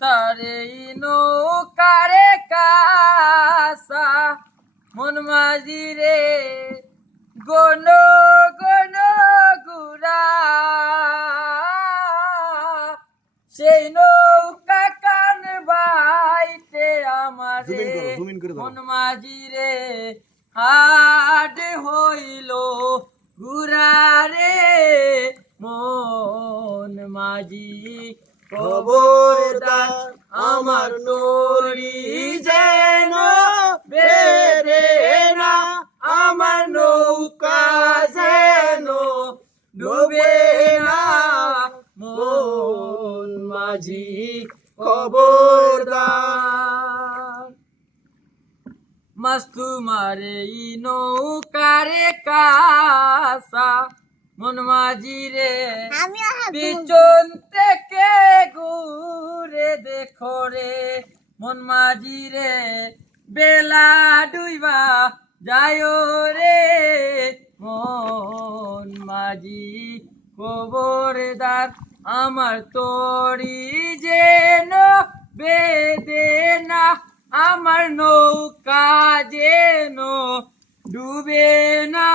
তারে নৌকারে কাসা মন মাঝি রে গন গন গুড়া সেই নৌকা কান বাইতে আমারে মন মাঝি রে হাট হইল গুড়া রে মন মাঝি খবরদার আমার নড়ি যেন বেরে না আমার নৌকা যেন ডুবে না মন মাঝি খবরদার মস্তু মারে নৌকারে কাসা মন মাঝি রে পিছন থেকে ঘুরে দেখো রে মন মাঝি রে বেলা ডুইবা যায় রে মন মাঝি খবরদার আমার তরি যেন বেদে না আমার নৌকা যেন ডুবে না